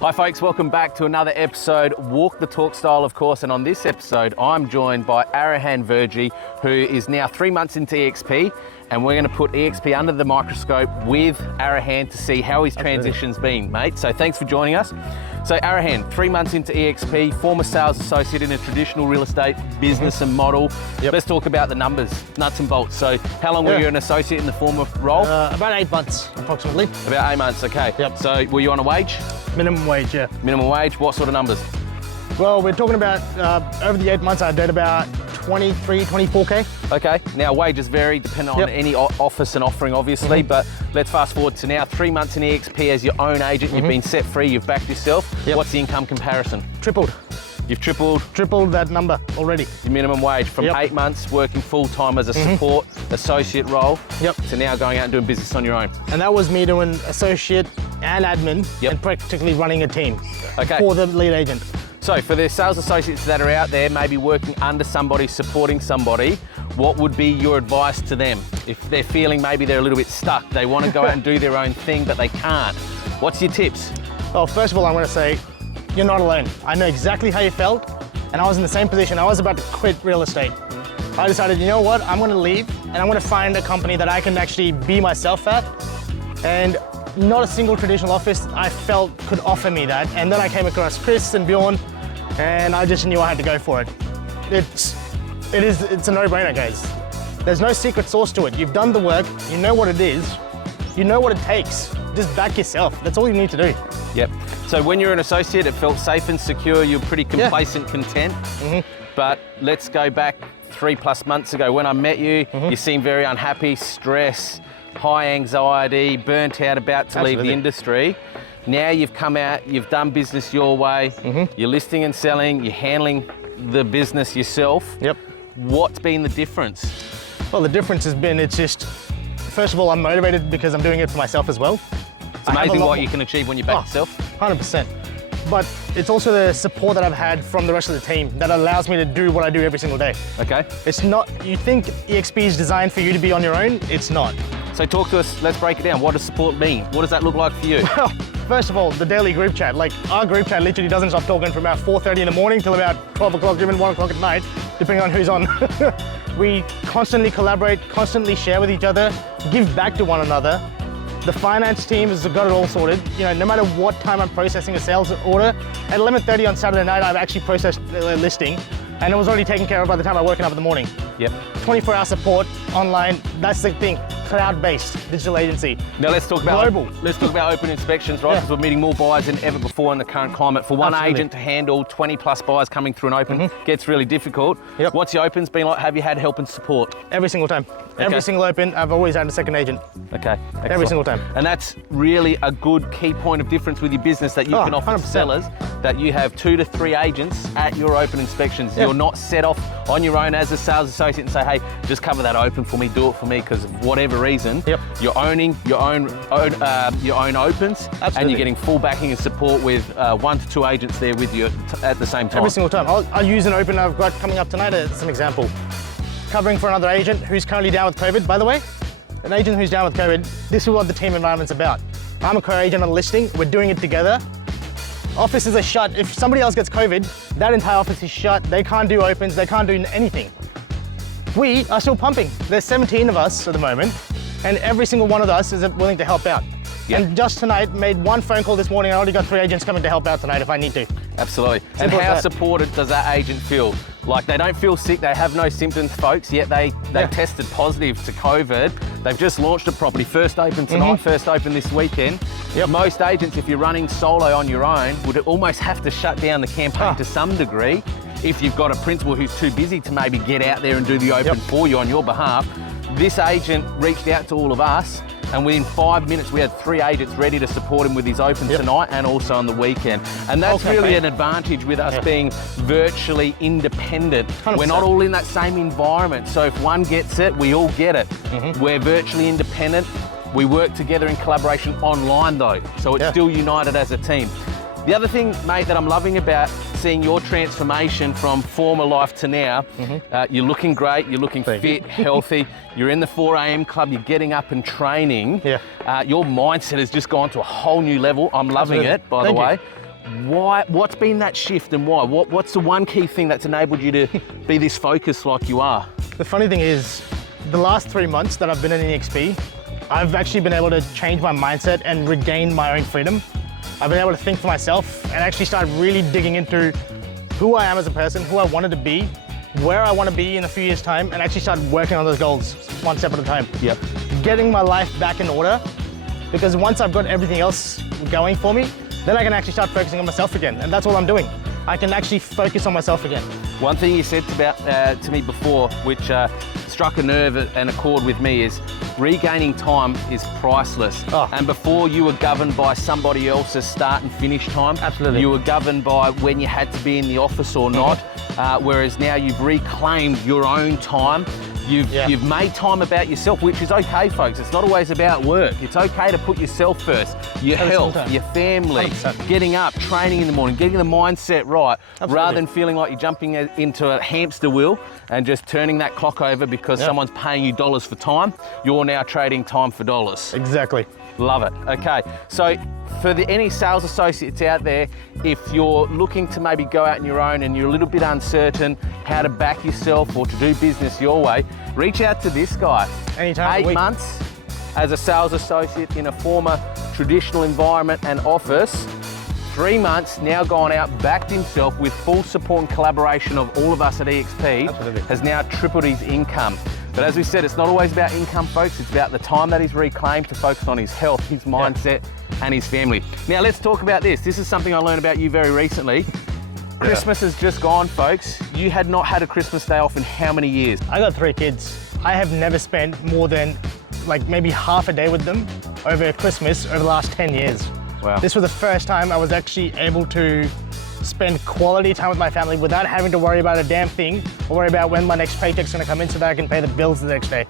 Hi folks, welcome back to another episode, Walk the Talk style of course, and on this episode I'm joined by Arahan Virjee, who is now 3 months into EXP, and we're going to put EXP under the microscope with Arahan to see how his transition's been, mate. So thanks for joining us. So Arahan, 3 months into EXP, former sales associate in a traditional real estate business and model. Let's talk about the numbers, nuts and bolts. So how long were you an associate in the former role? About 8 months, approximately. About 8 months, okay. Yep. So were you on a wage? Minimum wage, yeah. Minimum wage, what sort of numbers? Well, we're talking about, over the 8 months, I did about 23, 24K. Okay, now wages vary depending on any office and offering, obviously, but let's fast forward to now, 3 months in EXP as your own agent, you've been set free, you've backed yourself. What's the income comparison? Tripled. You've tripled that number already. your minimum wage from 8 months working full-time as a support associate role to now going out and doing business on your own. And that was me doing associate and admin and practically running a team for the lead agent. So for the sales associates that are out there, maybe working under somebody, supporting somebody, what would be your advice to them? If they're feeling maybe they're a little bit stuck, they want to go out and do their own thing, but they can't. What's your tips? Well, first of all, I'm going to say, you're not alone. I know exactly how you felt, and I was in the same position. I was about to quit real estate. I decided, you know what, I'm going to leave, and I'm going to find a company that I can actually be myself at, and not a single traditional office I felt could offer me that. And then I came across Chris and Bjorn, and I just knew I had to go for it. It's a no-brainer, guys. There's no secret sauce to it. You've done the work, you know what it is, you know what it takes. Just back yourself. That's all you need to do. Yep. So when you're an associate, it felt safe and secure, you're pretty complacent, content. But let's go back 3+ months ago. When I met you, you seemed very unhappy, stressed, high anxiety, burnt out, about to leave the industry. Now you've come out, you've done business your way, you're listing and selling, you're handling the business yourself. What's been the difference? Well, the difference has been, it's just, first of all, I'm motivated because I'm doing it for myself as well. It's amazing what you can achieve when you back yourself. 100%. But it's also the support that I've had from the rest of the team that allows me to do what I do every single day. Okay. It's not, you think EXP is designed for you to be on your own, it's not. So talk to us, let's break it down. What does support mean? What does that look like for you? Well, first of all, the daily group chat. Like, our group chat literally doesn't stop talking from about 4:30 in the morning till about 12 o'clock, even 1 o'clock at night, depending on who's on. We constantly collaborate, constantly share with each other, give back to one another. The finance team has got it all sorted. You know, no matter what time I'm processing a sales order, at 11:30 on Saturday night, I've actually processed the listing, and it was already taken care of by the time I woke up in the morning. 24-hour support online. That's the thing. Cloud-based digital agency. Now let's talk about global. Let's talk about open inspections, right? Because we're meeting more buyers than ever before in the current climate. For one agent to handle 20+ buyers coming through an open gets really difficult. What's your opens been like? Have you had help and support? Every single time. Every single open, I've always had a second agent. Okay. Excellent. Every single time. And that's really a good key point of difference with your business that you can offer 100%. to sellers, that you have 2 to 3 agents at your open inspections. You're not set off on your own as a sales associate and say, hey, just cover that open for me, do it for me, because of whatever reason. You're owning your own opens, and you're getting full backing and support with 1 to 2 agents there with you at the same time. Every single time. I'll use an open I've got coming up tonight as an example. Covering for another agent who's currently down with COVID, by the way. An agent who's down with COVID, this is what the team environment's about. I'm a co-agent on a listing, we're doing it together. Offices are shut. If somebody else gets COVID, that entire office is shut. They can't do opens, they can't do anything. We are still pumping. There's 17 of us at the moment, and every single one of us is willing to help out. And just tonight, made 1 phone call this morning, I already got 3 agents coming to help out tonight if I need to. Absolutely. And how supported does that agent feel? Like, they don't feel sick, they have no symptoms, folks, yet they tested positive to COVID. They've just launched a property, first open tonight, first open this weekend. Most agents, if you're running solo on your own, would almost have to shut down the campaign to some degree if you've got a principal who's too busy to maybe get out there and do the open for you on your behalf. This agent reached out to all of us, and within 5 minutes we had 3 agents ready to support him with his open tonight and also on the weekend. And that's really an advantage with us being virtually independent. 100%. We're not all in that same environment, so if one gets it, we all get it. We're virtually independent. We work together in collaboration online though, so it's still united as a team. The other thing, mate, that I'm loving about seeing your transformation from former life to now, you're looking great, you're looking fit, healthy, you're in the 4 a.m. club, you're getting up and training. Your mindset has just gone to a whole new level. I'm loving it, by the way. What's been that shift and why? What's the one key thing that's enabled you to be this focused like you are? The funny thing is, the last 3 months that I've been in EXP, I've actually been able to change my mindset and regain my own freedom. I've been able to think for myself and actually start really digging into who I am as a person, who I wanted to be, where I want to be in a few years' time, and actually start working on those goals one step at a time. Yep. Getting my life back in order, because once I've got everything else going for me, then I can actually start focusing on myself again, and that's all I'm doing. I can actually focus on myself again. One thing you said to me before, which struck a nerve and a chord with me, is regaining time is priceless. Oh. And before, you were governed by somebody else's start and finish time. Absolutely. You were governed by when you had to be in the office or not. Whereas now you've reclaimed your own time. You've made time about yourself, which is okay, folks. It's not always about work. It's okay to put yourself first, your health, your family, 100%. Getting up, training in the morning, getting the mindset right, Absolutely. rather than feeling like you're jumping into a hamster wheel and just turning that clock over because someone's paying you dollars for time. You're now trading time for dollars. Exactly. Love it. Okay, so for any sales associates out there, if you're looking to maybe go out on your own and you're a little bit uncertain how to back yourself or to do business your way, reach out to this guy. Anytime. 8 months as a sales associate in a former traditional environment and office. 3 months, now gone out, backed himself with full support and collaboration of all of us at EXP. Absolutely. Has now tripled his income. But as we said, it's not always about income, folks. It's about the time that he's reclaimed to focus on his health, his mindset, and his family. Now let's talk about this. This is something I learned about you very recently. Christmas has just gone, folks. You had not had a Christmas day off in how many years? I got 3 kids. I have never spent more than like maybe half a day with them over Christmas over the last 10 years. Wow. This was the first time I was actually able to spend quality time with my family without having to worry about a damn thing or worry about when my next paycheck's gonna come in so that I can pay the bills the next day.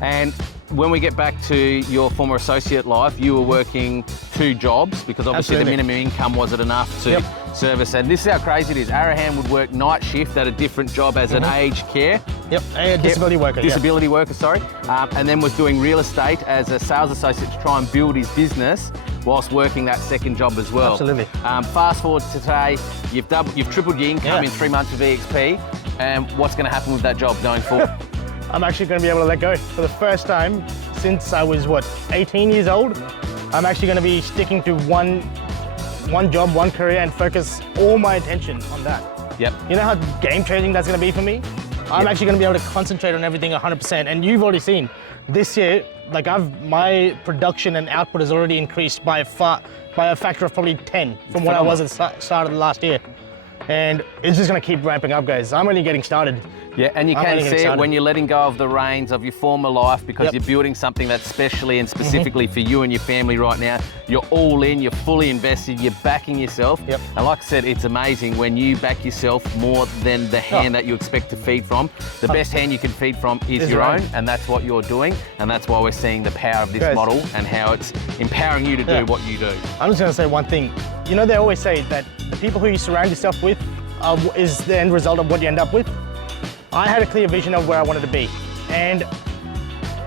And when we get back to your former associate life, you were working 2 jobs because obviously Absolutely. the minimum income wasn't enough to service. And this is how crazy it is. Arahan would work night shift at a different job as an aged care. Yep, a disability worker. Disability worker, sorry. And then was doing real estate as a sales associate to try and build his business whilst working that second job as well. Absolutely. Fast forward to today, you've tripled your income in 3 months with EXP. And what's going to happen with that job going forward? I'm actually going to be able to let go. For the first time since I was, 18 years old, I'm actually going to be sticking to one job, one career, and focus all my attention on that. Yep. You know how game-changing that's going to be for me? I'm actually going to be able to concentrate on everything 100%. And you've already seen this year, like my production and output has already increased by a factor of probably 10 from what I was at the start of the last year. And it's just going to keep ramping up, guys. I'm only getting started. Yeah, and you can see it when you're letting go of the reins of your former life because you're building something that's specially and specifically for you and your family right now. You're all in, you're fully invested, you're backing yourself. Yep. And like I said, it's amazing when you back yourself more than the hand that you expect to feed from. The best hand you can feed from is your own, and that's what you're doing. And that's why we're seeing the power of this model and how it's empowering you to do what you do. I'm just going to say one thing. You know, they always say that the people who you surround yourself with is the end result of what you end up with. I had a clear vision of where I wanted to be, and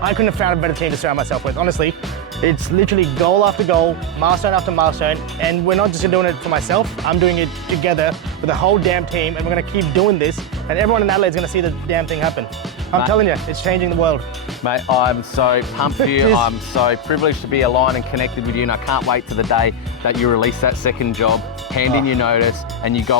I couldn't have found a better team to surround myself with. Honestly, it's literally goal after goal, milestone after milestone, and we're not just doing it for myself, I'm doing it together with the whole damn team, and we're gonna keep doing this, and everyone in Adelaide's gonna see the damn thing happen. I'm telling you, it's changing the world. Mate, I'm so pumped for you. I'm so privileged to be aligned and connected with you, and I can't wait to the day that you release that second job, hand in your notice, and you go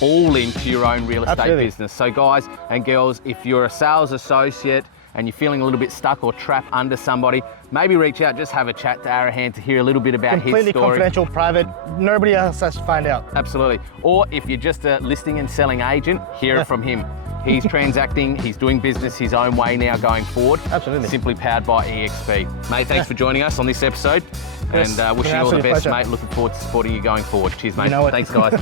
all into your own real estate business. So guys and girls, if you're a sales associate and you're feeling a little bit stuck or trapped under somebody, maybe reach out, just have a chat to Arahan to hear a little bit about his story. Completely confidential, private, nobody else has to find out. Absolutely. Or if you're just a listing and selling agent, hear it from him. He's transacting, he's doing business his own way now going forward. Absolutely. Simply powered by EXP. Mate, thanks for joining us on this episode. Yes, And wishing you all the best, pleasure. mate. Looking forward to supporting you going forward. Cheers, mate. You know it. Thanks, guys.